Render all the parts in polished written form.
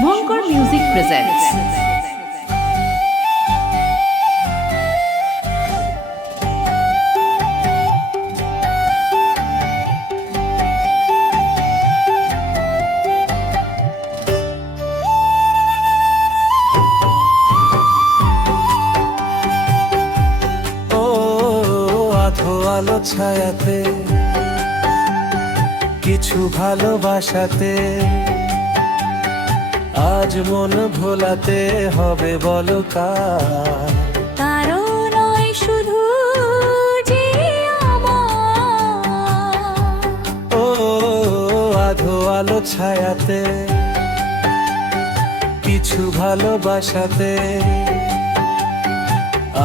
Shubhankar music presents. আলো ছায়াতে কিছু ভালোবাসাতে আজ মন ভোলাতে হবে বলো কার? কারো নয় শুধু যে আমার। ও আধো আলো ছায়াতে কিছু ভালোবাসাতে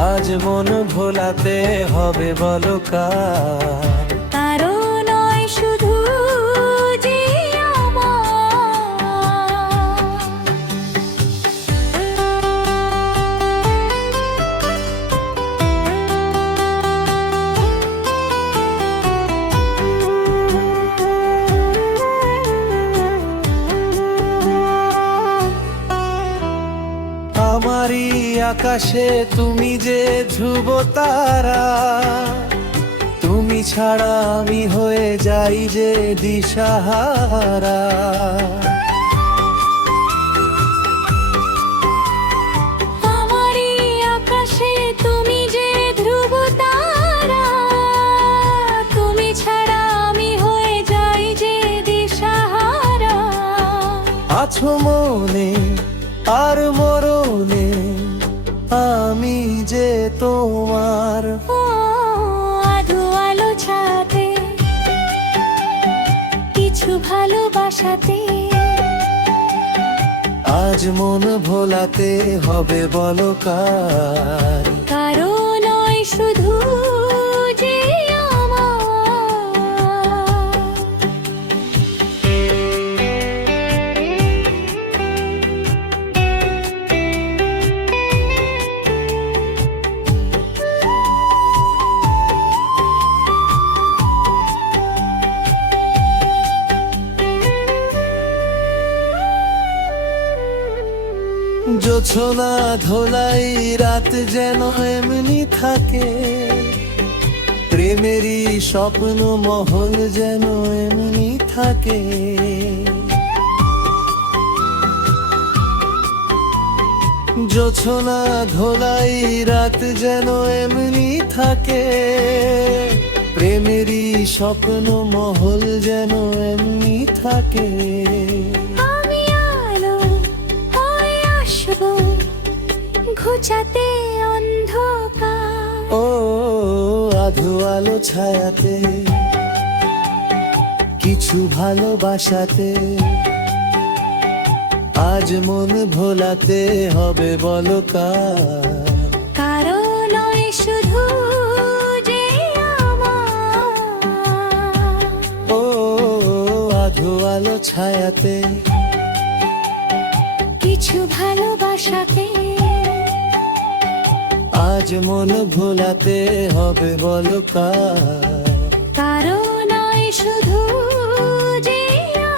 আজ মন ভোলাতে হবে বলো কার? কারো নয় শুধু যে আমারই আকাশে তুমি যে ধ্রুব তারা, তুমি ছাড়া আমি হয়ে যাই যে দিশাহারা। আমারই আকাশে তুমি যে ধ্রুব তারা, তুমি ছাড়া আমি হয়ে যাই যে দিশাহারা। আছো মনে আর মরণে আমি যে তোমার। ও আধো আলো ছাতে কিছু ভালোবাসাতে আজ মন ভোলাতে হবে বলো কার? কারো নয় শুধু যে জোছনা ধোলাই রাত যেন এমনি থাকে, প্রেমেরই স্বপ্ন মহল যেন এমনি থাকে। জোছনা ধোলাই রাত যেন এমনি থাকে, প্রেমেরই স্বপ্ন মহল যেন এমনি থাকে। আমি আলো হয়ে আসবো ঘুচাতে অন্ধকার। ও আধো আলো ছায়াতে কিছু ভালোবাসাতে আজ মন ভোলাতে হবে বলো কার? কারো নয় শুধু যে আমার। ও আধো আলো ছায়াতে কিছু ভালোবাসাতে আজ মন ভোলাতে হবে বলো কার? কারো নয় শুধু যে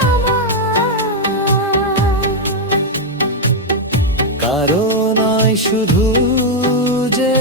আমার। কারো নয় শুধু যে